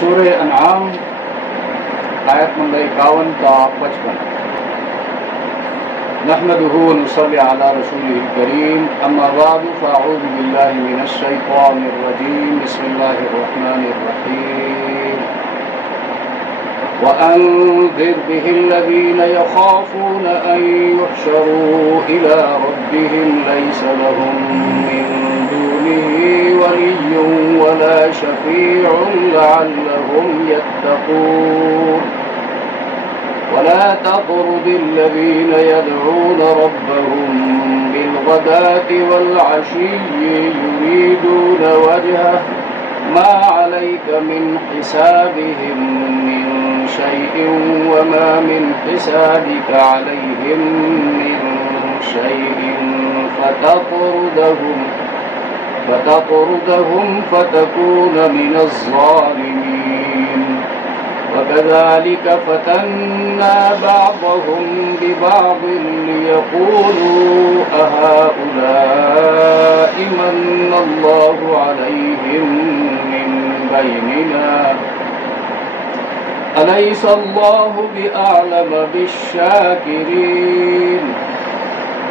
سورہ انعام آیت نمبر 51 تا 55۔ نحمده ونصلي على رسوله الكريم، أما بعد فأعوذ بالله من الشيطان الرجيم، بسم الله الرحمن الرحيم۔ وأنذر به الذين يخافون أن يحشروا إلى ربهم ليس لهم من دونه ولي ولا شفيع لعلهم يتقون۔ ولا تطرد الذين يدعون ربهم بالغداة والعشي يريدون وجهه ما عليك من حسابهم من شيء وما من حسابك عليهم من شيء فتطردهم فتكون من الظالمين۔ وكذلك فتنا بعضهم ببعض ليقولوا أهؤلاء من الله عليهم من بيننا أليس الله بأعلم بالشاكرين۔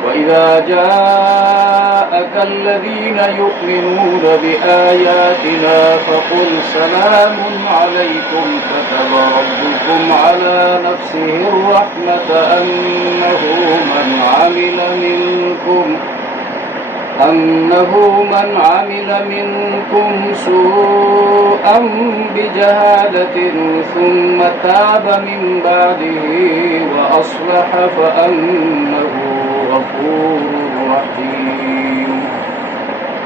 وإذا جاءك الذين يؤمنون بآياتنا فقل سلام عليكم كتب ربكم على نفسه الرحمة أنه من عمل منكم سوءا بجهالة ثم تاب من بعده وأصلح فأنه غفور رحيم۔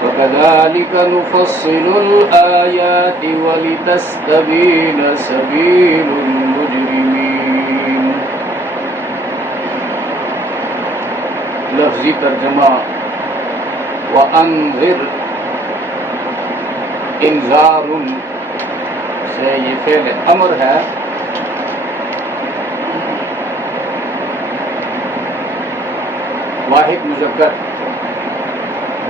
وكذلك نفصل الآيات ولتستبين سبيل المجرمين۔ لفظی ترجمہ وَأَنذِرْ انذار سے یہ فعل امر ہے، واحد مذکر،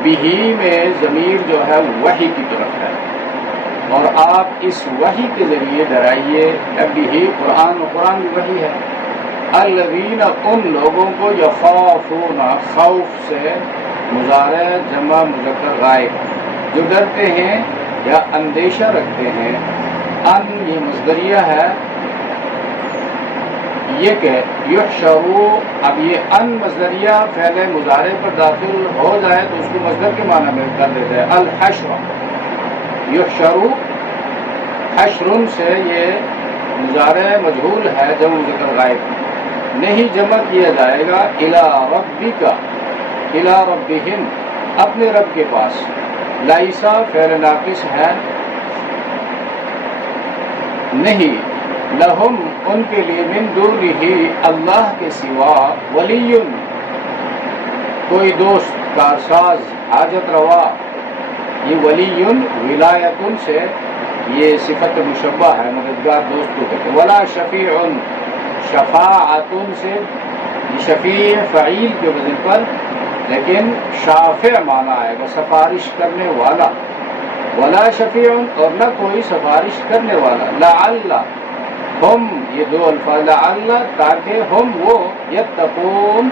بہی میں ضمیر جو ہے وحی کی طرف ہے، اور آپ اس وحی کے ذریعے ڈرائیے۔ بہی قرآن و قرآن بھی وحی ہے۔ الذین ان لوگوں کو یخافون، خوف سے مضارع جمع مذکر غائب، جو ڈرتے ہیں یا اندیشہ رکھتے ہیں۔ ان یہ مصدریہ ہے، یہ کہ یحشروا، اب یہ ان مصدریہ فعل مضارع پر داخل ہو جائے تو اس کو مصدر کے معنی میں کر دیتے ہیں، الحشر۔ یحشروا حشر سے یہ مضارع مجہول ہے، جمع مذکر غائب، نہیں جمع کیا جائے گا الی ربک، الی ربہم، اپنے رب کے پاس۔ لائسا فعل ناقص ہے، نہیں، لہم ان کے لیے، من دونہ اللہ کے سوا، ولی کوئی دوست، کارساز، حاجت روا۔ یہ ولی ولایتن سے یہ صفت مشبہ ہے، مددگار دوست کو کہتے ہیں۔ ولا شفیع، شفاعتن سے یہ شفیع فعیل کے وزن پر، لیکن شافع معنی آئے گا، سفارش کرنے والا۔ ولا شفیع، اور نہ کوئی سفارش کرنے والا۔ لعل ہم، یہ دو الفاظ، لعل تاکہ ہم وہ، یتقون،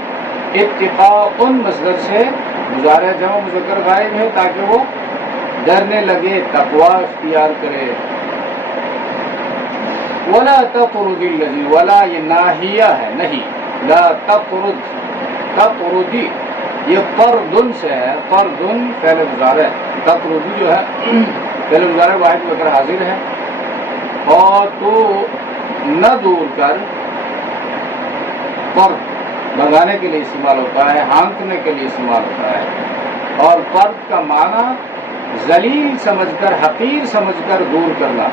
اتقاء مصدر سے مضارع جمع مذکر غائب ہے، تاکہ وہ ڈرنے لگے، تقوی اختیار کرے۔ ولا تطرد الذین، ولا یہ ناہیہ ہے، نہیں، لا تطرد، تطردی یہ طردن سے ہے، طردن فعل مضارع، تطردی جو ہے فعل مضارع واحد مذکر حاضر ہے، اور تو نہ دور کر، طرد بھگانے کے لیے استعمال ہوتا ہے، ہانکنے کے لیے استعمال ہوتا ہے، اور طرد کا معنی ذلیل سمجھ کر، حقیر سمجھ کر دور کرنا،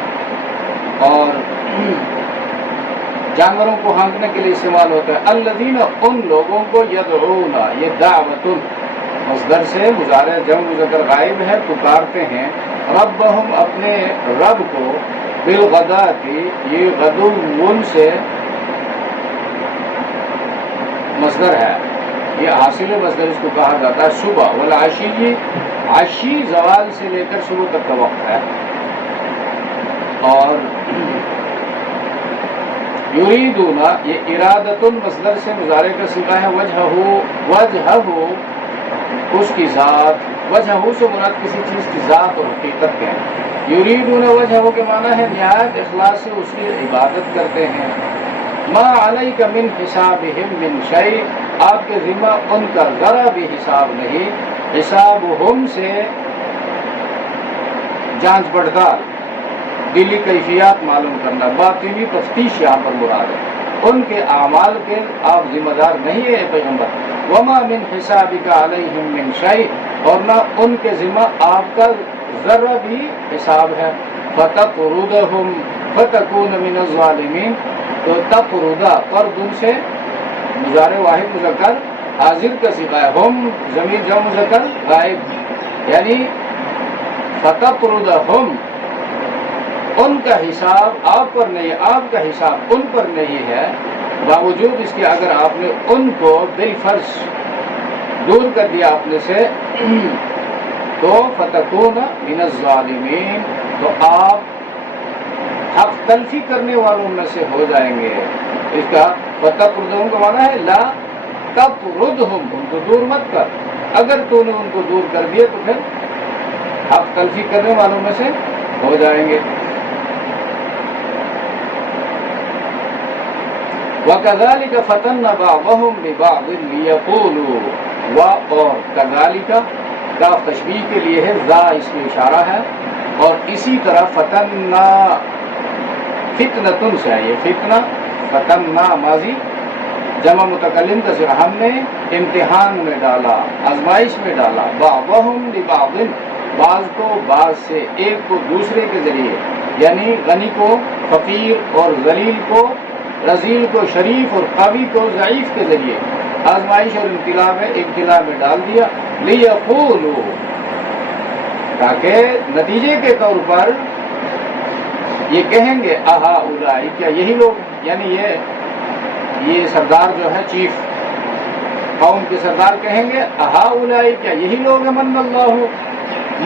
اور جانوروں کو ہانکنے کے لیے استعمال ہوتا ہے۔ الذین ان لوگوں کو، یدعون یہ دعوت مصدر سے مضارع جمع مذکر غائب ہے، پکارتے ہیں، ربہم اپنے رب کو، بالغداۃ یہ غدون سے مصدر ہے، یہ حاصل مصدر اس کو کہا جاتا ہے، صبح، والعشی، عشی زوال سے لے کر صبح تک کا وقت ہے، اور یریدون یہ ارادۃ مصدر سے مضارع کا صیغہ ہے، وجہہ اس کی ذات، وجہہ سے مراد کسی چیز کی ذات اور حقیقت ہے۔ یریدون وجہہ کے معنی ہے نہایت اخلاص سے اس کی عبادت کرتے ہیں۔ ما علیک من حسابہم من شیء، آپ کے ذمہ ان کا ذرا بھی حساب نہیں۔ حسابہم سے جانچ پڑتال، دلی کیفیات معلوم کرنا، باطنی تفتیش یہاں پر مراد ہے، ان کے اعمال کے آپ ذمہ دار نہیں ہے پیغمبر۔ وما من حسابک علیہم من شیء، اور نہ ان کے ذمہ آپ کا ذرہ بھی حساب ہے۔ فتطردہم فتکون من الظالمین، تو تطردا طرد سے مضارع واحد مذکر حاضر کا صیغہ ہے، ہم ضمیر جمع مذکر غائب، یعنی فتطردہم ان کا حساب آپ پر نہیں، آپ کا حساب ان پر نہیں ہے، باوجود اس کے اگر آپ نے ان کو بالفرض دور کر دیا اپنے سے تو فتکون من الظالمین، تو آپ حق تلفی کرنے والوں میں سے ہو جائیں گے۔ اس کا فتطردہم کا معنی ہے لا تطردہم، ان کو دور مت کر، اگر تو نے ان کو دور کر دیا تو پھر حق تلفی کرنے والوں میں سے ہو جائیں گے۔ وَكَذَلِكَ فَتَنَّ بَعْضَهُمْ بِبَعْضٍ لِيَقُولُوا، اور کذالک کاف تشبیہ کے لیے ہے، ذا اس میں اشارہ ہے، اور اسی طرح فتنہ فتنتن سے ہے، یہ فتنہ فتنہ ماضی جمع متکلم کا صیغہ، ہم نے امتحان میں ڈالا، آزمائش میں ڈالا، بعضهم ببعض، بعض کو بعض سے، ایک کو دوسرے کے ذریعے، یعنی غنی کو فقیر اور ذلیل کو رذیل کو شریف اور قوی کو ضعیف کے ذریعے آزمائش اور ابتلا میں ڈال دیا، لیقولوا، تاکہ نتیجے کے طور پر یہ کہیں گے اہؤلاء، کیا یہی لوگ، یعنی یہ سردار جو ہے چیف قوم کے سردار کہیں گے اہؤلاء، کیا یہی لوگ ہیں، من اللہ،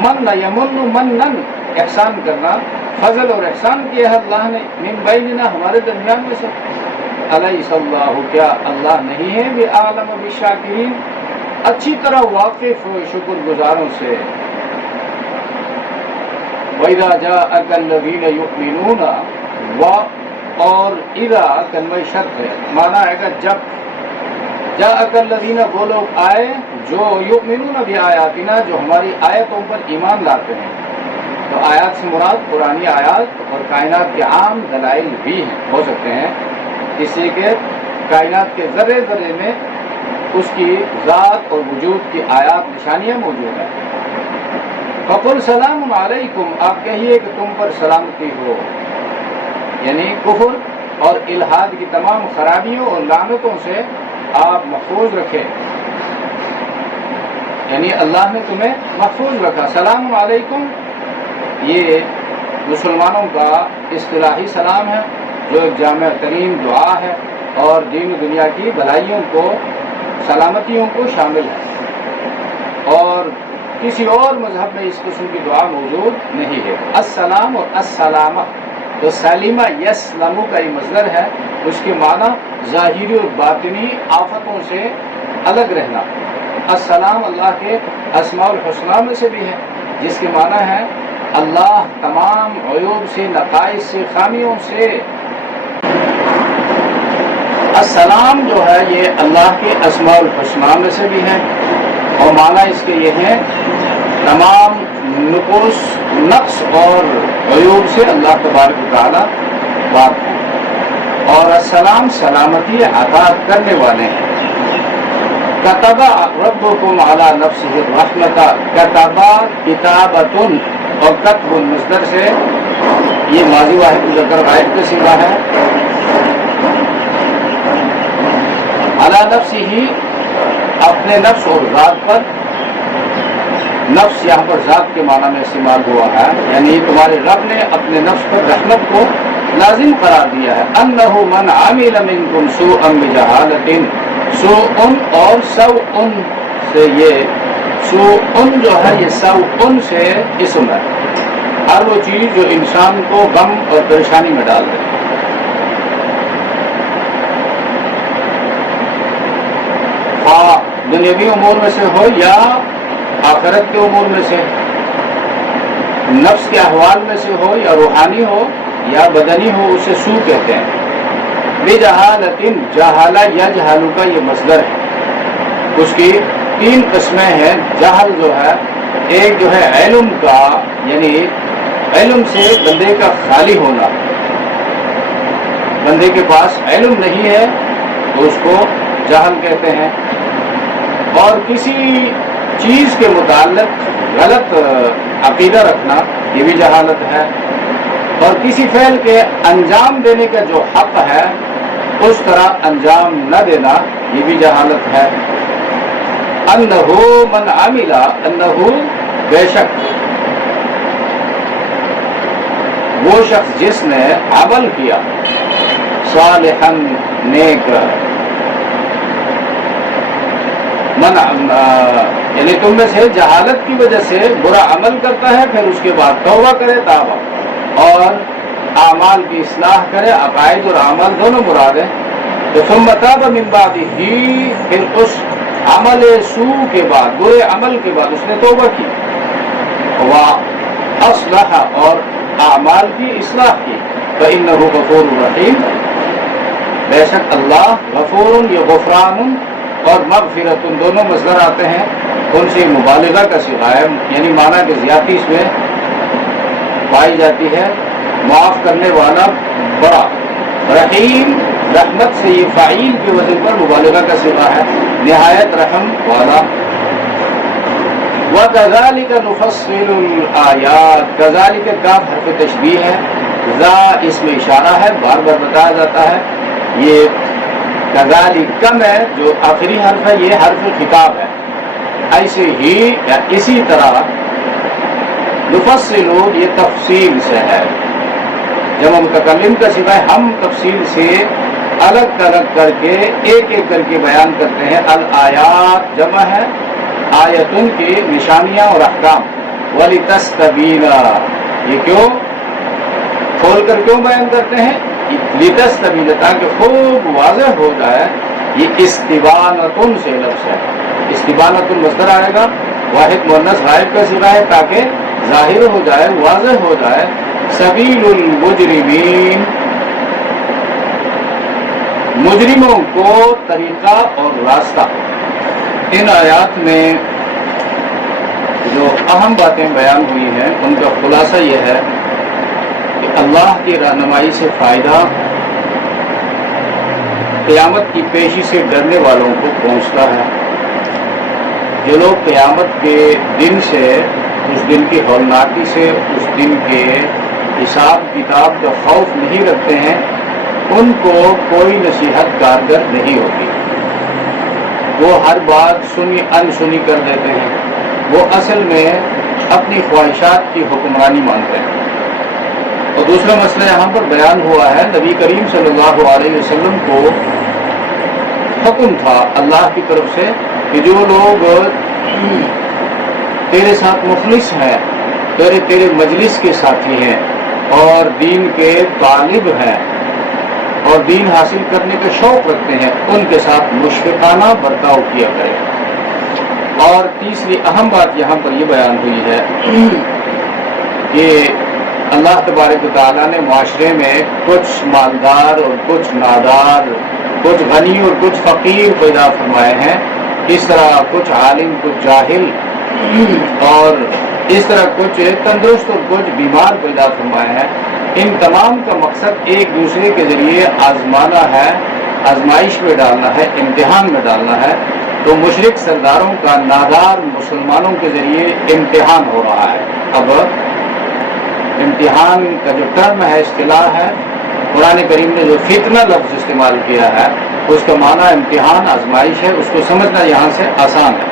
من یمن منن، احسان کرنا، فضل اور احسان کیا ہے اللہ نے، من بیننا، ہمارے درمیان میں سے، الیس اللہ، کیا اللہ نہیں ہے بعالم بالشاکرین، اچھی طرح واقف ہو شکر گزاروں سے۔ وَإِذَا جَاءَكَ الَّذِينَ يُؤْمِنُونَ، اور اذا کلمہ شرط ہے، مانا ہے کہ جب جاءک الذین، وہ لوگ آئے جو یؤمنون بآیاتنا، جو ہماری آیتوں پر ایمان لاتے ہیں، تو آیات سے مراد قرآنی آیات اور کائنات کے عام دلائل بھی ہیں، ہو سکتے ہیں، اس سے کہ کائنات کے ذرے ذرے میں اس کی ذات اور وجود کی آیات نشانیاں موجود ہیں۔ فقل سلام علیکم، آپ کہیے کہ تم پر سلامتی ہو، یعنی کفر اور الحاد کی تمام خرابیوں اور لعنتوں سے آپ محفوظ رکھیں، یعنی اللہ نے تمہیں محفوظ رکھا۔ سلام علیکم یہ مسلمانوں کا اصطلاحی سلام ہے، جو ایک جامع ترین دعا ہے اور دین و دنیا کی بھلائیوں کو، سلامتیوں کو شامل ہے، اور کسی اور مذہب میں اس قسم کی دعا موجود نہیں ہے۔ السلام اور السلامہ، تو سلیمہ یسلمو کا یہ مصدر ہے، اس کے معنی ظاہری اور باطنی آفتوں سے الگ رہنا۔ السلام اللہ کے اسماء الحسنہ میں سے بھی ہے، جس کے معنی ہے اللہ تمام عیوب سے، نقائص سے، خامیوں سے۔ السلام جو ہے یہ اللہ کے اسماء الحسنہ میں سے بھی ہے، اور معنی اس کے یہ ہے تمام نقص، نقص اور عیوب سے اللہ تبارک و تعالی پاک ہے، اور السلام سلامتی عطا کرنے والے ہیں۔ کتب ربکم علی نفسہ الرحمۃ، کتب کتابۃ، اور کتب مصدر سے یہ ماضی واحد مذکر غائب کا صیغہ ہے، علی نفسہ، اپنے نفس اور ذات پر، نفس یہاں پر ذات کے معنی میں استعمال ہوا ہے، یعنی تمہارے رب نے اپنے نفس پر رحمت کو لازم قرار دیا ہے۔ انہ من عمل منکم سوءا بجہالۃ، سوء اور سوء سے، یہ سوء جو ہے یہ سوء سے اسم ہے، ہر وہ چیز جو انسان کو غم اور پریشانی میں ڈال دے. خواہ دنیاوی امور میں سے ہو یا آخرت کے امور میں سے، نفس کے احوال میں سے ہو یا روحانی ہو یا بدنی ہو، اسے سو کہتے ہیں. بجہالۃ، جہالہ یجہل کا یہ مصدر ہے. اس کی 3 قسمیں ہیں. جہل جو ہے، ایک جو ہے علم کا، یعنی علم سے بندے کا خالی ہونا، بندے کے پاس علم نہیں ہے تو اس کو جہل کہتے ہیں. اور کسی چیز کے متعلق غلط عقیدہ رکھنا، یہ بھی جہالت ہے. اور کسی فعل کے انجام دینے کا جو حق ہے اس طرح انجام نہ دینا، یہ بھی جہالت ہے. انہو من عمل، انہو بے شک وہ شخص جس نے عمل کیا، صالحا نیک، یعنی تم میں سے جہالت کی وجہ سے برا عمل کرتا ہے، پھر اس کے بعد توبہ کرے، توبہ اور اعمال کی اصلاح کرے. عقائد اور اعمال دونوں مراد ہیں. تو ثم تاب من بعدہ، پھر اس عمل سو کے بعد، برے عمل کے بعد اس نے توبہ کی، واصلح اور اعمال کی اصلاح کی. فإنہ غفور رحیم، بے شک اللہ غفور، یہ غفران اور مغفرت دونوں مصدر آتے ہیں. ان سے مبالغہ کا صیغہ ہے، یعنی معنی کہ زیادتی اس میں پائی جاتی ہے. معاف کرنے والا بڑا. رحیم، رحمت سے یہ فاعل کے وزن پر مبالغہ کا صیغہ ہے، نہایت رحم والا. وَكَذَلِكَ نُفَصِّلُ الْآيَاتِ، كَذَلِكَ کاف حرف تشبیہ ہے، ذا اس میں اشارہ ہے، بار بار بتایا جاتا ہے. یہ كَذَلِكَ میں جو آخری حرف ہے یہ حرف خطاب ہے. ایسے ہی یا اسی طرح نفصل، یہ تفصیل سے ہے، جب متکلم کا صیغہ ہے، ہم تفصیل سے الگ الگ کر کے ایک ایک کر کے بیان کرتے ہیں. الآیات جمع ہے آیتن کی نشانیاں اور احکام. وَلِتَسْتَبِينَ، یہ کیوں کھول کر کیوں بیان کرتے ہیں؟ لِتَسْتَبِينَ، تاکہ خوب واضح ہو جائے. یہ استبانتن سے لفظ ہے، استبانتن مصدر آئے گا، واحد مؤنث غائب کا صیغہ ہے، تاکہ ظاہر ہو جائے، واضح ہو جائے. سبیل المجرمین، مجرموں کو طریقہ اور راستہ. ان آیات میں جو اہم باتیں بیان ہوئی ہیں ان کا خلاصہ یہ ہے کہ اللہ کی رہنمائی سے فائدہ قیامت کی پیشی سے ڈرنے والوں کو پہنچتا ہے. جو لوگ قیامت کے دن سے، اس دن کی ہولناکی سے، اس دن کے حساب کتاب کا خوف نہیں رکھتے ہیں، ان کو کوئی نصیحت کارگر نہیں ہوتی. وہ ہر بات سنی انسنی کر دیتے ہیں، وہ اصل میں اپنی خواہشات کی حکمرانی مانتے ہیں. اور دوسرا مسئلہ یہاں پر بیان ہوا ہے، نبی کریم صلی اللہ علیہ وسلم کو حکم تھا اللہ کی طرف سے کہ جو لوگ تیرے ساتھ مخلص ہیں، تیرے مجلس کے ساتھی ہیں اور دین کے طالب ہیں اور دین حاصل کرنے کا شوق رکھتے ہیں، ان کے ساتھ مشفقانہ برتاؤ کیا کرے. اور تیسری اہم بات یہاں پر یہ بیان ہوئی ہے کہ اللہ تبارک و تعالیٰ نے معاشرے میں کچھ مالدار اور کچھ نادار، کچھ غنی اور کچھ فقیر پیدا فرمائے ہیں. اس طرح کچھ عالم، کچھ جاہل، اور اس طرح کچھ تندرست اور کچھ بیمار پیدا فرمائے ہیں. ان تمام کا مقصد ایک دوسرے کے ذریعے آزمانا ہے، آزمائش میں ڈالنا ہے، امتحان میں ڈالنا ہے. تو مشرک سرداروں کا نادار مسلمانوں کے ذریعے امتحان ہو رہا ہے. اب امتحان کا جو ٹرم ہے، اصطلاح ہے، قرآن کریم نے جو فتنہ لفظ استعمال کیا ہے اس کا معنی امتحان، آزمائش ہے. اس کو سمجھنا یہاں سے آسان ہے.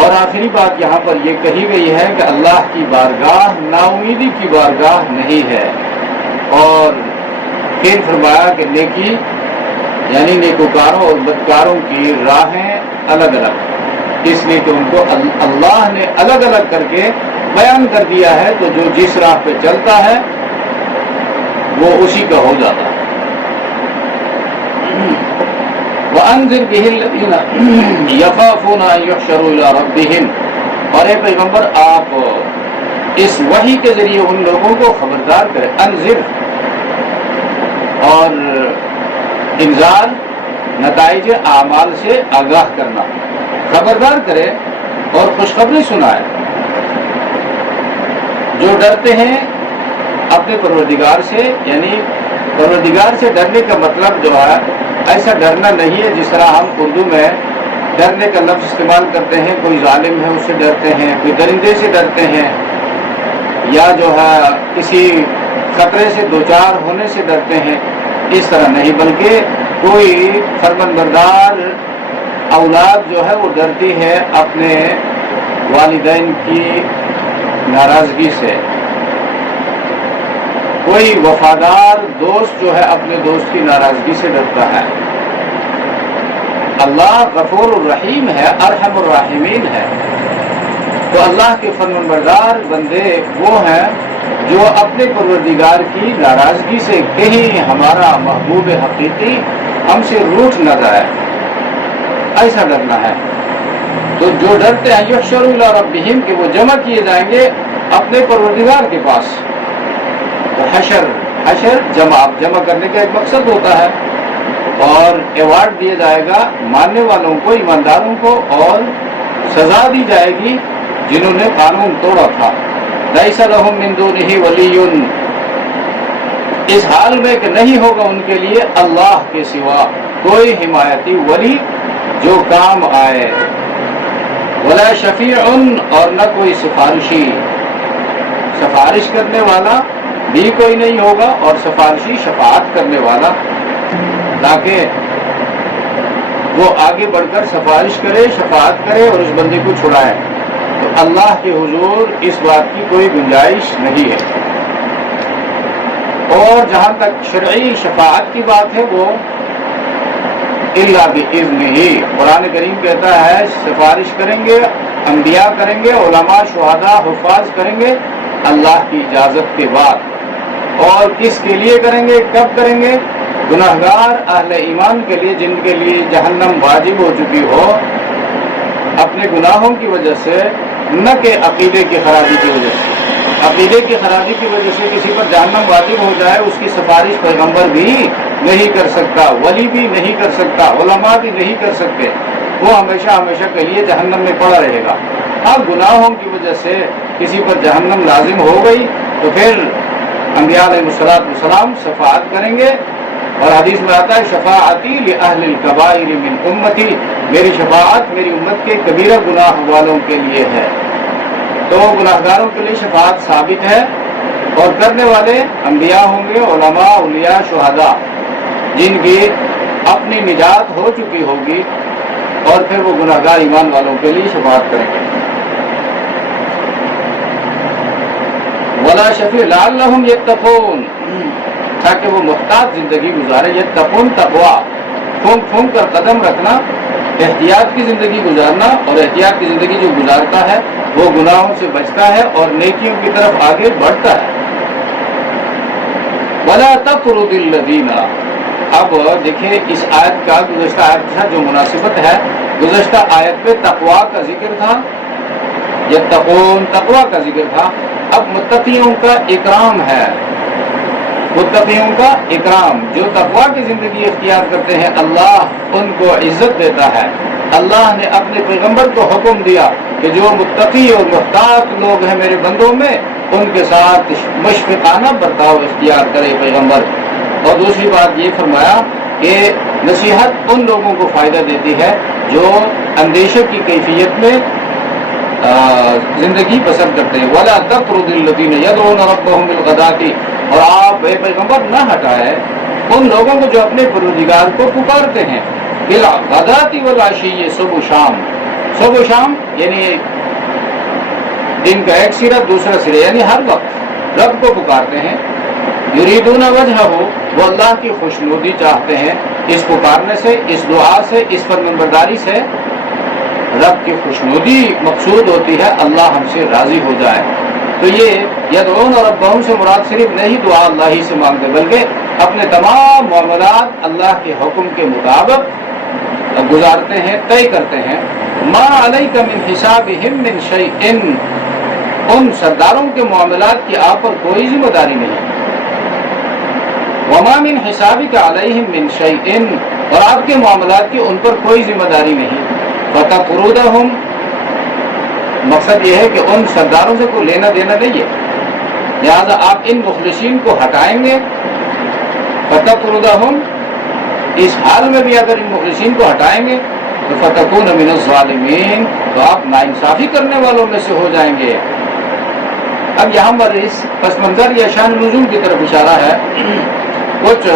اور آخری بات یہاں پر یہ کہی گئی ہے کہ اللہ کی بارگاہ نا امیدی کی بارگاہ نہیں ہے. اور پھر فرمایا کہ نیکی یعنی نیکوکاروں اور بدکاروں کی راہیں الگ الگ، اس لیے کہ ان کو اللہ نے الگ الگ کر کے بیان کر دیا ہے تو جو جس راہ پہ چلتا ہے وہ اسی کا ہو جاتا ہے. وَأَنذِرْ بِهِ الَّذِينَ يَخَافُونَ أَن يُحْشَرُوا إِلَىٰ رَبِّهِمْ. اور اے پیغمبر آپ اس وحی کے ذریعے ان لوگوں کو خبردار کرے. انذر اور انذار نتائج اعمال سے آگاہ کرنا، خبردار کرے اور خوشخبری سنائے. جو ڈرتے ہیں اپنے پروردگار سے، یعنی پروردگار سے ڈرنے کا مطلب جو ہے ایسا ڈرنا نہیں ہے جس طرح ہم اردو میں ڈرنے کا لفظ استعمال کرتے ہیں. کوئی ظالم ہے اس سے ڈرتے ہیں، کوئی درندے سے ڈرتے ہیں، یا جو ہے کسی خطرے سے دوچار ہونے سے ڈرتے ہیں. اس طرح نہیں، بلکہ کوئی فرمانبردار اولاد جو ہے وہ ڈرتی ہے اپنے والدین کی ناراضگی سے. کوئی وفادار دوست جو ہے اپنے دوست کی ناراضگی سے ڈرتا ہے. اللہ غفور الرحیم ہے، ارحم الراحمین ہے. تو اللہ کے فرمانبردار بندے وہ ہیں جو اپنے پروردگار کی ناراضگی سے کہیں ہمارا محبوب حقیقی ہم سے روٹھ نہ جائے، ایسا ڈرنا ہے. تو جو ڈرتے ہیں یحشروا الی ربہم کہ وہ جمع کیے جائیں گے اپنے پروردگار کے پاس. تو حشر جمع کرنے کا ایک مقصد ہوتا ہے، اور ایوارڈ دیا جائے گا ماننے والوں کو، ایمانداروں کو، اور سزا دی جائے گی جنہوں نے قانون توڑا تھا. لیس لہم من دونہ ولی، اس حال میں کہ نہیں ہوگا ان کے لیے اللہ کے سوا کوئی حمایتی ولی جو کام آئے. ولا شفیع، اور نہ کوئی سفارش کرنے والا بھی کوئی نہیں ہوگا، اور سفارشی شفاعت کرنے والا تاکہ وہ آگے بڑھ کر سفارش کرے، شفاعت کرے اور اس بندے کو چھڑائے. تو اللہ کے حضور اس بات کی کوئی گنجائش نہیں ہے. اور جہاں تک شرعی شفاعت کی بات ہے وہ الا باذنہ، قرآن کریم کہتا ہے سفارش کریں گے، انبیاء کریں گے، علماء، شہداء، حفاظ کریں گے اللہ کی اجازت کے بعد. اور کس کے لیے کریں گے، کب کریں گے؟ گناہگار اہل ایمان کے لیے جن کے لیے جہنم واجب ہو چکی ہو اپنے گناہوں کی وجہ سے، نہ کہ عقیدے کی خرابی کی وجہ سے. عقیدے کی خرابی کی وجہ سے کسی پر جہنم واجب ہو جائے اس کی سفارش پیغمبر بھی نہیں کر سکتا، ولی بھی نہیں کر سکتا، علماء بھی نہیں کر سکتے. وہ ہمیشہ ہمیشہ کے لیے جہنم میں پڑا رہے گا. اب گناہوں کی وجہ سے کسی پر جہنم لازم ہو گئی تو پھر انبیاء علیہ السلام شفاعت کریں گے. اور حدیث میں آتا ہے شفاعتی لأہل الکبائر من امتی، میری شفاعت میری امت کے کبیرہ گناہ والوں کے لیے ہے. تو گناہگاروں کے لیے شفاعت ثابت ہے، اور کرنے والے انبیاء ہوں گے، علماء، اولیاء، شہداء، جن کی اپنی نجات ہو چکی ہوگی، اور پھر وہ گناہگار ایمان والوں کے لیے شفاعت کریں گے. ولا شفیع لعلہم یتقون، تاکہ وہ محتاط زندگی گزارے. یتقون تقوا، پھونک پھونک کر قدم رکھنا، احتیاط کی زندگی گزارنا. اور احتیاط کی زندگی جو گزارتا ہے وہ گناہوں سے بچتا ہے اور نیکیوں کی طرف آگے بڑھتا ہے. ولا تطرد الذین، اب دیکھیں اس آیت کا گزشتہ آیت کا جو مناسبت ہے، گزشتہ آیت پہ تقوا کا ذکر تھا، یتقون تقوا کا ذکر تھا. اب متقیوں کا اکرام ہے، متقیوں کا اکرام. جو تقوا کی زندگی اختیار کرتے ہیں اللہ ان کو عزت دیتا ہے. اللہ نے اپنے پیغمبر کو حکم دیا کہ جو متقی اور محتاط لوگ ہیں میرے بندوں میں ان کے ساتھ مشفقانہ برتاؤ اختیار کرے پیغمبر. اور دوسری بات یہ فرمایا کہ نصیحت ان لوگوں کو فائدہ دیتی ہے جو اندیشے کی کیفیت میں زندگی بسر کرتے ہیں. ولا تطرد الذین یدعون ربهم بالغداۃ، اور آپ اے پیغمبر نہ ہٹائے ان لوگوں کو جو اپنے پروردگار کو پکارتے ہیں بالغداۃ والعشی، صبح و شام. صبح و شام یعنی دن کا ایک سرا دوسرا سرا، یعنی ہر وقت رب کو پکارتے ہیں. یریدون وجہہ، وہ اللہ کی خوشنودی چاہتے ہیں اس پکارنے سے، اس دعا سے، اس فرمانبرداری سے. رب کی خوشنودی مقصود ہوتی ہے، اللہ ہم سے راضی ہو جائے۔ تو یہ یدعون ربہم سے مراد صرف نہیں دعا اللہ ہی سے مانگتے، بلکہ اپنے تمام معاملات اللہ کے حکم کے مطابق گزارتے ہیں، طے کرتے ہیں۔ ما علیک من حسابہم من شیء، ان سرداروں کے معاملات کی آپ پر کوئی ذمہ داری نہیں۔ وما من حسابک علیہم من شیء، اور آپ کے معاملات کی ان پر کوئی ذمہ داری نہیں۔ فتطردہم، مقصد یہ ہے کہ ان سرداروں سے کوئی لینا دینا نہیں ہے، لہذا آپ ان مخلصین کو ہٹائیں گے۔ فتطردہم، اس حال میں بھی اگر ان مخلصین کو ہٹائیں گے تو فتکون من الظالمین، تو آپ ناانصافی کرنے والوں میں سے ہو جائیں گے۔ اب یہاں پر اس پس منظر یا شان نزول کی طرف اشارہ ہے۔ کچھ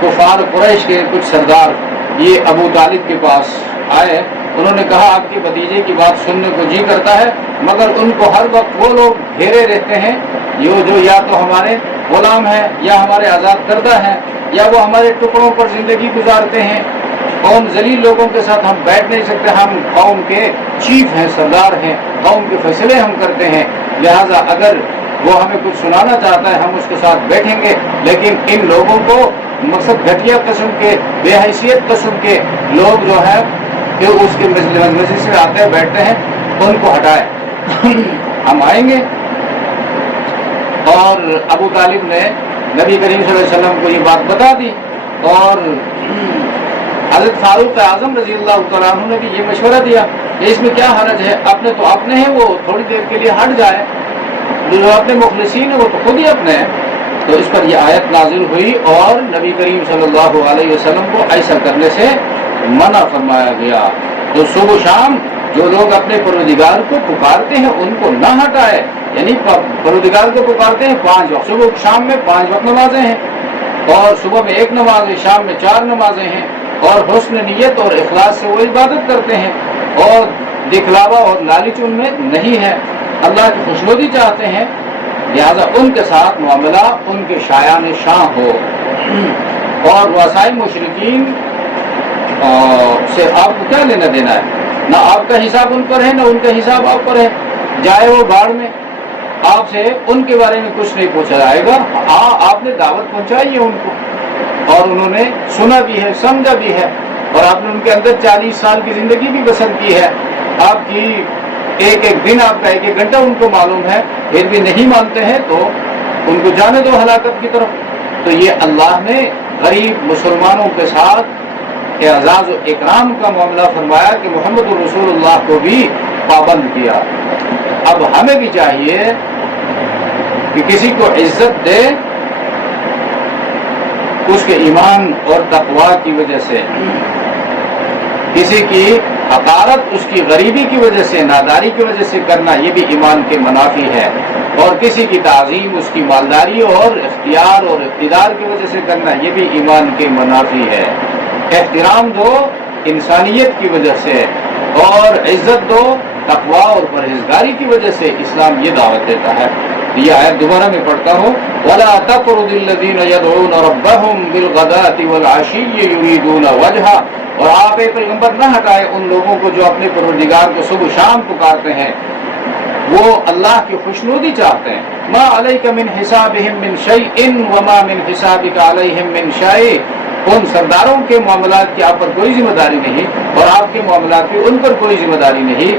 کفار قریش کے کچھ سردار یہ ابو طالب کے پاس آئے، انہوں نے کہا آپ کے بھتیجے کی بات سننے کو جی کرتا ہے، مگر ان کو ہر وقت وہ لوگ گھیرے رہتے ہیں جو یا تو ہمارے غلام ہیں یا ہمارے آزاد کردہ ہیں یا وہ ہمارے ٹکڑوں پر زندگی گزارتے ہیں، ان ذلیل لوگوں کے ساتھ ہم بیٹھ نہیں سکتے، ہم قوم کے چیف ہیں، سردار ہیں، قوم کے فیصلے ہم کرتے ہیں، لہذا اگر وہ ہمیں کچھ سنانا چاہتا ہے ہم اس کے ساتھ بیٹھیں گے، لیکن ان لوگوں کو مقصد گھٹیا قسم کے، بے حیثیت قسم کے لوگ جو ہے جو اس کے مجلس میں آتے ہیں بیٹھتے ہیں، ان کو ہٹائے، ہم آئیں گے۔ اور ابو طالب نے نبی کریم صلی اللہ علیہ وسلم کو یہ بات بتا دی، اور حضرت فاروق اعظم رضی اللہ تعالیٰ عنہ نے بھی یہ مشورہ دیا کہ اس میں کیا حرج ہے، اپنے تو اپنے ہیں، وہ تھوڑی دیر کے لیے ہٹ جائے، جو اپنے مخلصین ہیں وہ تو خود ہی اپنے ہیں۔ تو اس پر یہ آیت نازل ہوئی اور نبی کریم صلی اللہ علیہ وسلم کو ایسا کرنے سے منع فرمایا گیا۔ تو صبح شام جو لوگ اپنے پروردگار کو پکارتے ہیں ان کو نہ ہٹائے، یعنی پروردگار کو پکارتے ہیں 5 وقت، صبح شام میں 5 وقت نمازیں ہیں، اور صبح میں 1 نماز ہے، شام میں 4 نمازیں ہیں، اور حسن نیت اور اخلاص سے وہ عبادت کرتے ہیں، اور دکھلاوا اور لالچ ان میں نہیں ہے، اللہ کی خوشنودی چاہتے ہیں، لہذا ان کے ساتھ معاملہ ان کے شایان شاں ہو۔ اور وسائل مشرکین سے آپ کو کیا لینا دینا ہے، نہ آپ کا حساب ان پر ہے نہ ان کا حساب آپ پر ہے، جائے وہ باڑ میں، آپ سے ان کے بارے میں کچھ نہیں پوچھا جائے گا۔ ہاں آپ نے دعوت پہنچائی ہے ان کو، اور انہوں نے سنا بھی ہے، سمجھا بھی ہے، اور آپ نے ان کے اندر 40 سال کی زندگی بھی بسر کی ہے، آپ کی ایک ایک دن، آپ کا ایک ایک گھنٹہ ان کو معلوم ہے، پھر بھی نہیں مانتے ہیں تو ان کو جانے دو ہلاکت کی طرف۔ تو یہ اللہ نے غریب مسلمانوں کے ساتھ اعزاز و اکرام کا معاملہ فرمایا کہ محمد رسول اللہ کو بھی پابند کیا۔ اب ہمیں بھی چاہیے کہ کسی کو عزت دے اس کے ایمان اور تقوی کی وجہ سے، کسی کی حقارت اس کی غریبی کی وجہ سے، ناداری کی وجہ سے کرنا یہ بھی ایمان کے منافی ہے، اور کسی کی تعظیم اس کی مالداری اور اختیار اور اقتدار کی وجہ سے کرنا یہ بھی ایمان کے منافی ہے۔ احترام دو انسانیت کی وجہ سے، اور عزت دو تقوی اور پرہیزگاری کی وجہ سے، اسلام یہ دعوت دیتا ہے۔ یہ آیت دوبارہ میں پڑھتا ہوں، وَلَا تَطْرُدِ الَّذِينَ يَدْعُونَ رَبَّهُمْ بِالْغَدَاةِ وَالْعَشِيِّ يُرِيدُونَ وَجْهَهُ، اور آپ پیغمبر نہ ہٹائے ان لوگوں کو جو اپنے پروردگار کو صبح شام پکارتے ہیں، وہ اللہ کی خوشنودی چاہتے ہیں۔ مَا عَلَيْكَ مِنْ حِسَابِهِمْ مِنْ شَيْءٍ وَمَا مِنْ حِسَابِكَ عَلَيْهِمْ مِنْ شَيْءٍ، ان سرداروں کے معاملات کی آپ پر کوئی ذمہ داری نہیں، اور آپ کے معاملات کی ان پر کوئی ذمہ داری نہیں۔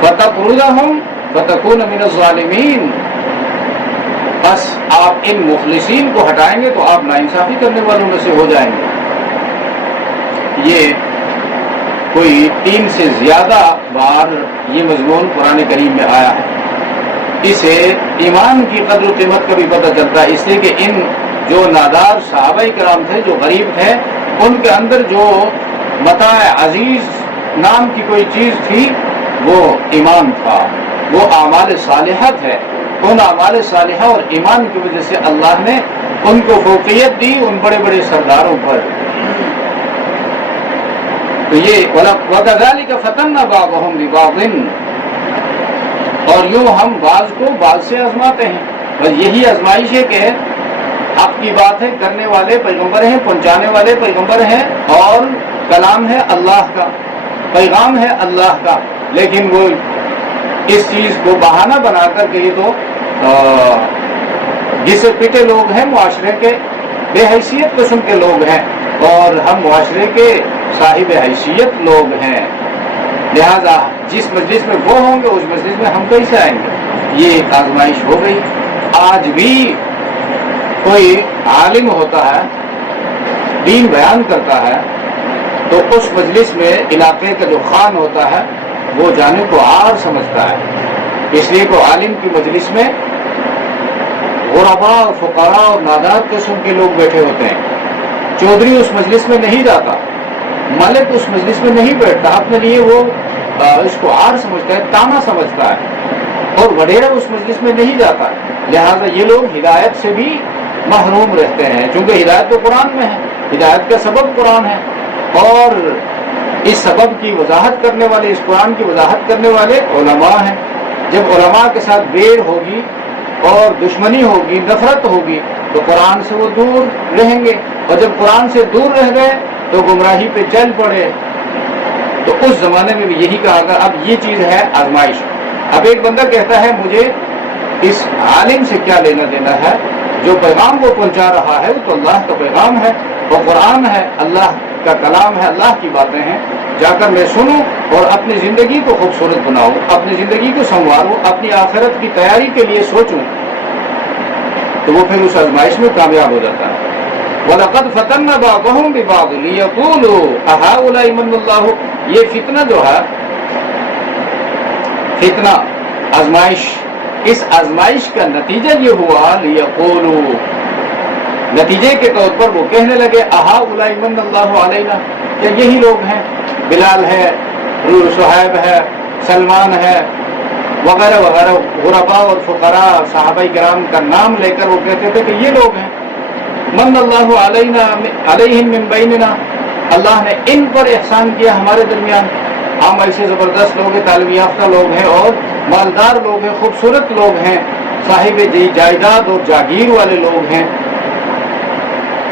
فَتَطْرُدَهُمْ فَتَكُونَ مِنَ الظَّالِمِينَ، بس آپ ان مخلصین کو ہٹائیں گے تو آپ ناانصافی کرنے والوں میں سے ہو جائیں گے۔ یہ کوئی 3 سے زیادہ بار یہ مضمون قرآن کریم میں آیا ہے۔ اسے ایمان کی قدر و قیمت کا بھی پتہ چلتا ہے، اس لیے کہ ان جو نادار صحابہ کرام تھے، جو غریب تھے، ان کے اندر جو متاع عزیز نام کی کوئی چیز تھی وہ ایمان تھا، وہ اعمال صالحہ ہے۔ ان اعمال صالحہ اور ایمان کی وجہ سے اللہ نے ان کو فوقیت دی ان بڑے بڑے سرداروں پر۔ تو یہ وَكَذَلِكَ فَتَنَّا بَعْضَهُمْ بِبَعْضٍ، اور یوں ہم بعض کو بعض سے آزماتے ہیں۔ بس یہی آزمائش ہے کہ حق کی بات ہے، کرنے والے پیغمبر ہیں، پہنچانے والے پیغمبر ہیں، اور کلام ہے اللہ کا، پیغام ہے اللہ کا، لیکن وہ اس چیز کو بہانہ بنا کر کے یہ تو جسے پٹے لوگ ہیں، معاشرے کے بے حیثیت قسم کے لوگ ہیں، اور ہم معاشرے کے صاحب حیثیت لوگ ہیں، لہذا جس مجلس میں وہ ہوں گے اس مجلس میں ہم کیسے آئیں گے؟ یہ ایک آزمائش ہو گئی۔ آج بھی کوئی عالم ہوتا ہے، دین بیان کرتا ہے، تو اس مجلس میں علاقے کا جو خان ہوتا ہے وہ جانے کو عار سمجھتا ہے، اس لیے کہ عالم کی مجلس میں غرباء اور فقراء اور نادار قسم کے لوگ بیٹھے ہوتے ہیں۔ چودھری اس مجلس میں نہیں جاتا، ملک اس مجلس میں نہیں بیٹھتا، اپنے لیے وہ اس کو عار سمجھتا ہے، تانا سمجھتا ہے، اور وڈیرا اس مجلس میں نہیں جاتا۔ لہذا یہ لوگ ہدایت سے بھی محروم رہتے ہیں، چونکہ ہدایت تو قرآن میں ہے، ہدایت کا سبب قرآن ہے، اور اس سبب کی وضاحت کرنے والے، اس قرآن کی وضاحت کرنے والے علماء ہیں۔ جب علماء کے ساتھ بیر ہوگی اور دشمنی ہوگی، نفرت ہوگی، تو قرآن سے وہ دور رہیں گے، اور جب قرآن سے دور رہ گئے تو گمراہی پہ چل پڑے۔ تو اس زمانے میں بھی یہی کہا گیا۔ اب یہ چیز ہے آزمائش۔ اب ایک بندہ کہتا ہے مجھے اس عالم سے کیا لینا دینا ہے، جو پیغام وہ پہنچا رہا ہے وہ تو اللہ کا پیغام ہے، وہ قرآن ہے، اللہ کا کلام ہے، اللہ کی باتیں ہیں، جا کر میں سنوں اور اپنی زندگی کو خوبصورت بناؤں، اپنی زندگی کو سنواروں، اپنی آخرت کی تیاری کے لیے سوچوں، تو وہ پھر اس آزمائش میں کامیاب ہو جاتا ہے۔ وَلَقَدْ فَتَنَّا بَعْضَهُمْ بِبَعْضٍ لِيَقُولُوا أَهَٰؤُلَاءِ مَنَّ اللَّهُ، یہ فتنہ جو ہے، فتنہ آزمائش، اس آزمائش کا نتیجہ یہ ہوا لِيَقُولُوا، نتیجے کے طور پر وہ کہنے لگے أَهَٰؤُلَاءِ مَنَّ اللَّهُ عَلَيْنَا، کیا یہی لوگ ہیں، بلال ہے، صہیب ہے، سلمان ہے، وغیرہ وغیرہ، غرباء اور فقراء صحابہ کرام کا نام لے کر وہ کہتے تھے کہ یہ لوگ ہیں، من اللہ علینا علیہم من بیننا، اللہ نے ان پر احسان کیا ہمارے درمیان، ہم ایسے زبردست لوگ ہیں، تعلیم یافتہ لوگ ہیں اور مالدار لوگ ہیں، خوبصورت لوگ ہیں، صاحب جائیداد اور جاگیر والے لوگ ہیں،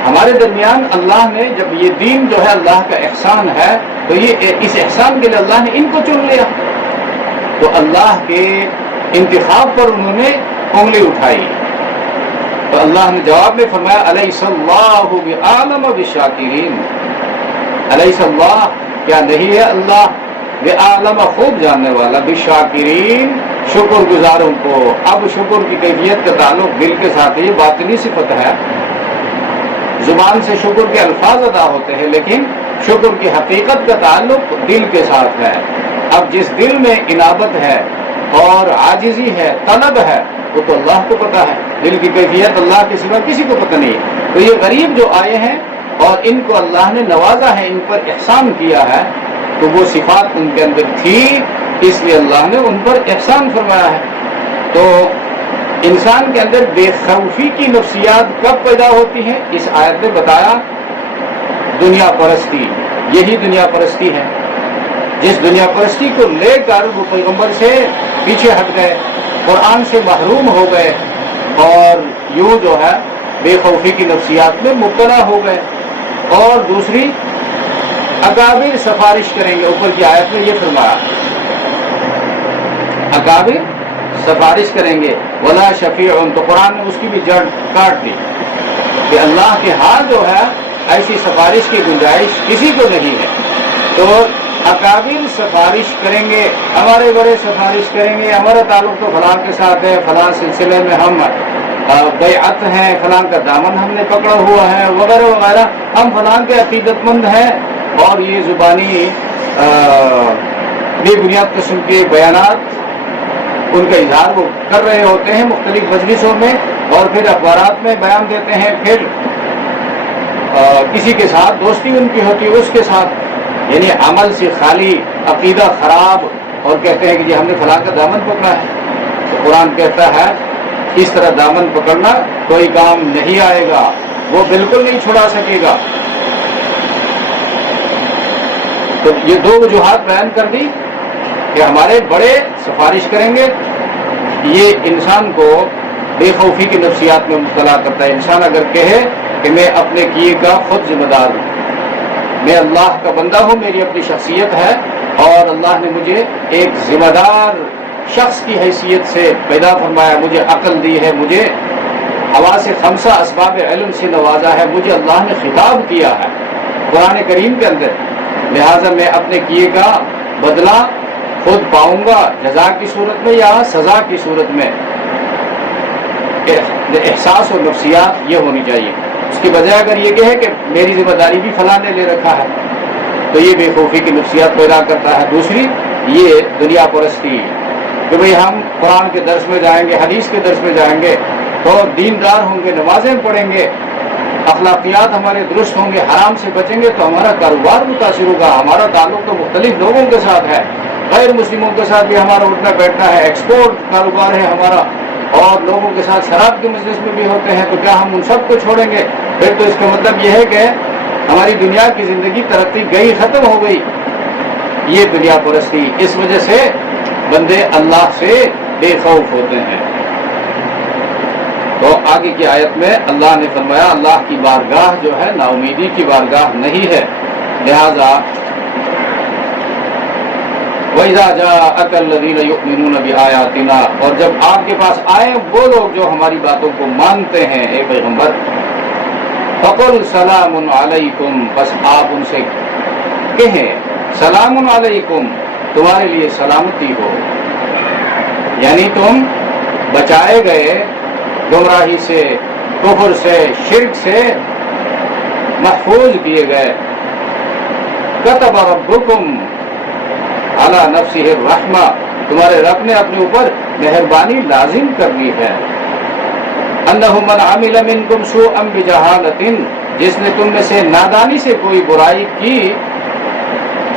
ہمارے درمیان اللہ نے جب یہ دین جو ہے اللہ کا احسان ہے، تو یہ اس احسان کے لیے اللہ نے ان کو چن لیا، تو اللہ کے انتخاب پر انہوں نے انگلی اٹھائی، تو اللہ نے جواب میں فرمایا الیس اللہ بعالم بالشاکرین، الیس اللہ، کیا نہیں ہے اللہ بعالم، خوب جاننے والا، بالشاکرین، شکر گزاروں کو۔ اب شکر کی کیفیت کا تعلق دل کے ساتھ ہے، یہ باطنی صفت ہے، زبان سے شکر کے الفاظ ادا ہوتے ہیں لیکن شکر کی حقیقت کا تعلق دل کے ساتھ ہے۔ اب جس دل میں انابت ہے اور عاجزی ہے، طلب ہے، وہ تو اللہ کو پتہ ہے، دل کی کیفیت اللہ کے سوا کسی کو پتہ نہیں ہے۔ تو یہ غریب جو آئے ہیں اور ان کو اللہ نے نوازا ہے، ان پر احسان کیا ہے، تو وہ صفات ان کے اندر تھی، اس لیے اللہ نے ان پر احسان فرمایا ہے۔ تو انسان کے اندر بے خوفی کی نفسیات کب پیدا ہوتی ہے؟ اس آیت نے بتایا، دنیا پرستی، یہی دنیا پرستی ہے، جس دنیا پرستی کو لے کر وہ پیغمبر سے پیچھے ہٹ گئے، قرآن سے محروم ہو گئے، اور یوں جو ہے بے خوفی کی نفسیات میں مبتلا ہو گئے۔ اور دوسری، اکابر سفارش کریں گے، اوپر کی آیت میں یہ فرمایا، اکابر سفارش کریں گے، ولا شفیع، تو قرآن نے اس کی بھی جڑ کاٹ دی کہ اللہ کے ہاں جو ہے ایسی سفارش کی گنجائش کسی کو نہیں ہے۔ تو اکابر سفارش کریں گے، ہمارے بڑے سفارش کریں گے، ہمارا تعلق تو فلاں کے ساتھ ہے، فلاں سلسلے میں ہم بیعت ہیں، فلاں کا دامن ہم نے پکڑا ہوا ہے، وغیرہ وغیرہ، ہم فلاں کے عقیدت مند ہیں، اور یہ زبانی بے بنیاد قسم کے بیانات ان کا اظہار وہ کر رہے ہوتے ہیں مختلف مجلسوں میں، اور پھر اخبارات میں بیان دیتے ہیں، پھر کسی کے ساتھ دوستی ان کی ہوتی ہے اس کے ساتھ، یعنی عمل سے خالی، عقیدہ خراب، اور کہتے ہیں کہ جی ہم نے فلاں کا دامن پکڑا ہے۔ تو قرآن کہتا ہے اس طرح دامن پکڑنا کوئی کام نہیں آئے گا، وہ بالکل نہیں چھڑا سکے گا۔ تو یہ دو وجوہات بیان کر دی کہ ہمارے بڑے سفارش کریں گے، یہ انسان کو بے خوفی کی نفسیات میں مبتلا کرتا ہے۔ انسان اگر کہے کہ میں اپنے کیے کا خود ذمہ دار ہوں، میں اللہ کا بندہ ہوں، میری اپنی شخصیت ہے، اور اللہ نے مجھے ایک ذمہ دار شخص کی حیثیت سے پیدا فرمایا، مجھے عقل دی ہے، مجھے حواس خمسہ اسباب علم سے نوازا ہے، مجھے اللہ نے خطاب کیا ہے قرآن کریم کے اندر، لہٰذا میں اپنے کیے کا بدلہ خود پاؤں گا، جزا کی صورت میں یا سزا کی صورت میں۔ احساس اور نفسیات یہ ہونی چاہیے، اس کی بجائے اگر یہ کہے کہ میری ذمہ داری بھی فلاں نے لے رکھا ہے تو یہ بے خوفی کی نفسیات پیدا کرتا ہے۔ دوسری یہ دنیا پرستی کہ بھئی ہم قرآن کے درس میں جائیں گے، حدیث کے درس میں جائیں گے تو دیندار ہوں گے، نمازیں پڑھیں گے، اخلاقیات ہمارے درست ہوں گے، حرام سے بچیں گے تو ہمارا کاروبار متاثر ہوگا، ہمارا تعلق تو مختلف لوگوں کے ساتھ ہے، غیر مسلموں کے ساتھ بھی ہمارا اٹھنا بیٹھنا ہے، ایکسپورٹ کاروبار ہے ہمارا، اور لوگوں کے ساتھ شراب کے مجلس میں بھی ہوتے ہیں، تو کیا ہم ان سب کو چھوڑیں گے؟ پھر تو اس کا مطلب یہ ہے کہ ہماری دنیا کی زندگی ترقی گئی، ختم ہو گئی۔ یہ دنیا پرستی، اس وجہ سے بندے اللہ سے بے خوف ہوتے ہیں۔ تو آگے کی آیت میں اللہ نے فرمایا اللہ کی بارگاہ جو ہے نا امیدی کی بارگاہ نہیں ہے، لہذا وَإِذَا جَاءَكَ الَّذِينَ يُؤْمِنُونَ بِآيَاتِنَا، اور جب آپ کے پاس آئے وہ لوگ جو ہماری باتوں کو مانتے ہیں اے پیغمبر، فَقُلْ سَلَامٌ عَلَيْكُمْ، بس آپ ان سے کہیں سلام علیکم، تمہارے لیے سلامتی ہو، یعنی تم بچائے گئے گمراہی سے، کفر سے، شرک سے محفوظ کیے گئے۔ کتب ربکم علی نفسہ الرحمہ، تمہارے رب نے اپنے اوپر مہربانی لازم کر لی ہے۔ انہ من عمل منکم سوءا بجہالۃ، جس نے تم میں سے نادانی سے کوئی برائی کی،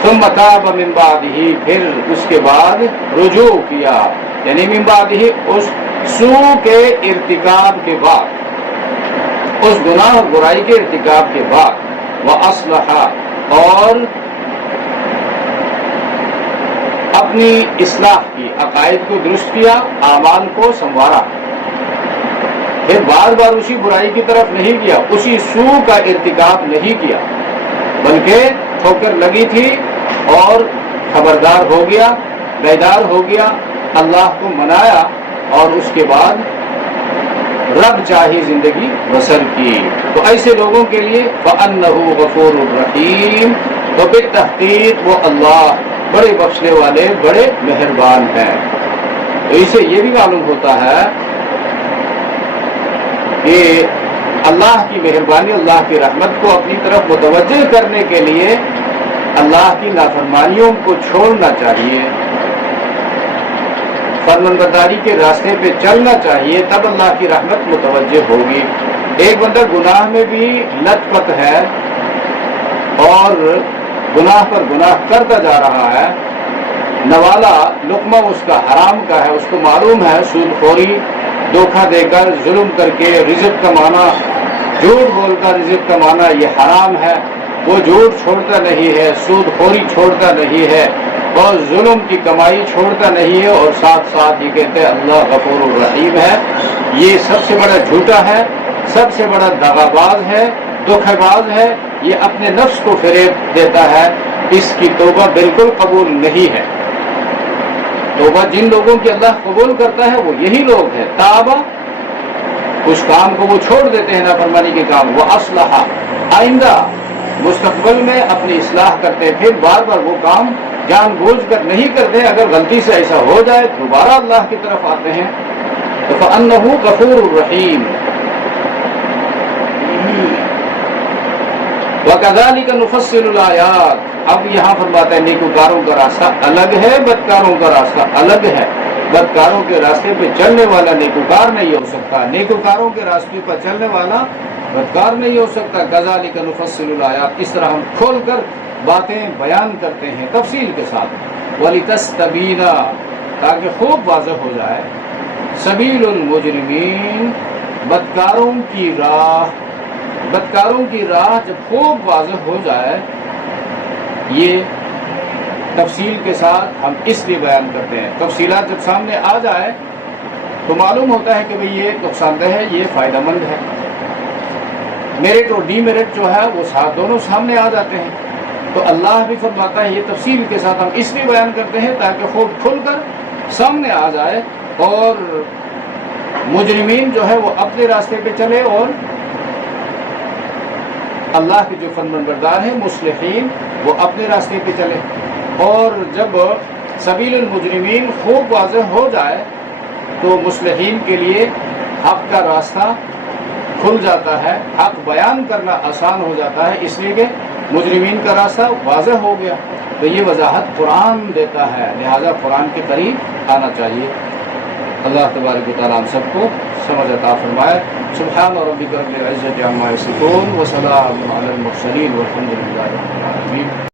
ثم تاب من بعدہ، پھر اس کے بعد رجوع کیا، یعنی من بعدہ اس سوء کے ارتکاب کے بعد، اس گناہ اور برائی کے ارتکاب کے بعد، وَأَصْلَحَ، اور اپنی اصلاح کی، عقائد کو درست کیا، اعمال کو سنوارا، پھر بار بار اسی برائی کی طرف نہیں کیا، اسی سوء کا ارتکاب نہیں کیا، بلکہ ٹھوکر لگی تھی اور خبردار ہو گیا، بیدار ہو گیا، اللہ کو منایا اور اس کے بعد رب چاہی زندگی بسر کی، تو ایسے لوگوں کے لیے فَأَنَّهُ غَفُورٌ الرحیم، تو بالتحقیق وہ اللہ بڑے بخشنے والے، بڑے مہربان ہیں۔ تو اسے یہ بھی معلوم ہوتا ہے کہ اللہ کی مہربانی، اللہ کی رحمت کو اپنی طرف متوجہ کرنے کے لیے اللہ کی نافرمانیوں کو چھوڑنا چاہیے، فرمانبرداری کے راستے پہ چلنا چاہیے، تب اللہ کی رحمت متوجہ ہوگی۔ ایک بندہ گناہ میں بھی لت پت ہے اور گناہ پر گناہ کرتا جا رہا ہے، نوالا لقمہ اس کا حرام کا ہے، اس کو معلوم ہے سود خوری، دھوکہ دے کر، ظلم کر کے رزق کمانا، جھوٹ بول کر رزق کمانا یہ حرام ہے، وہ جھوٹ چھوڑتا نہیں ہے، سود خوری چھوڑتا نہیں ہے، اور ظلم کی کمائی چھوڑتا نہیں ہے، اور ساتھ ساتھ یہ کہتے ہیں اللہ غفور الرحیم ہے۔ یہ سب سے بڑا جھوٹا ہے، سب سے بڑا دغا باز ہے، دھوکہ باز ہے، یہ اپنے نفس کو فریب دیتا ہے، اس کی توبہ بالکل قبول نہیں ہے۔ توبہ جن لوگوں کی اللہ قبول کرتا ہے وہ یہی لوگ ہیں، تابہ، اس کام کو وہ چھوڑ دیتے ہیں نافرمانی کے کام، وہ اصلحہ، آئندہ مستقبل میں اپنی اصلاح کرتے ہیں، پھر بار بار وہ کام جان بوجھ کر نہیں کرتے، اگر غلطی سے ایسا ہو جائے دوبارہ اللہ کی طرف آتے ہیں، تو فَأَنَّهُ غَفُورٌ الرحیم۔ وَكَذَلِكَ نُفَصِّلُ الْآيَاتِ، اب یہاں فرماتا ہے نیکوکاروں کا راستہ الگ ہے، بدکاروں کا راستہ الگ ہے، بدکاروں کے راستے پہ چلنے والا نیکوکار نہیں ہو سکتا، نیکوکاروں کے راستے پر چلنے والا بدکار نہیں ہو سکتا۔ كَذَلِكَ نُفَصِّلُ الْآيَاتِ، اس طرح ہم کھول کر باتیں بیان کرتے ہیں تفصیل کے ساتھ، وَلِتَسْتَبِينَ، تاکہ خوب واضح ہو جائے، سبیل المجرمین، بدکاروں کی راہ، بدکاروں کی راہ جب خوب واضح ہو جائے، یہ تفصیل کے ساتھ ہم اس لیے بیان کرتے ہیں، تفصیلات جب سامنے آ جائے تو معلوم ہوتا ہے کہ بھئی یہ نقصان دہ ہے، یہ فائدہ مند ہے، میرٹ اور ڈی میرٹ جو ہے وہ ساتھ دونوں سامنے آ جاتے ہیں، تو اللہ بھی فرماتا ہے یہ تفصیل کے ساتھ ہم اس لیے بیان کرتے ہیں تاکہ خوب کھل کر سامنے آ جائے اور مجرمین جو ہے وہ اپنے راستے پہ چلے اور اللہ کے جو فرمانبردار ہیں مصلحین وہ اپنے راستے پہ چلے. اور جب سبیل المجرمین خوب واضح ہو جائے تو مصلحین کے لیے حق کا راستہ کھل جاتا ہے, حق بیان کرنا آسان ہو جاتا ہے, اس لیے کہ مجرمین کا راستہ واضح ہو گیا. تو یہ وضاحت قرآن دیتا ہے, لہذا قرآن کے قریب آنا چاہیے. اللہ تبارک و تعالیٰ ہم سب کو سمجھ عطا فرمائے. سبحان ربک رب العزة عما یصفون وسلام علی المرسلین والحمد للہ رب العالمین.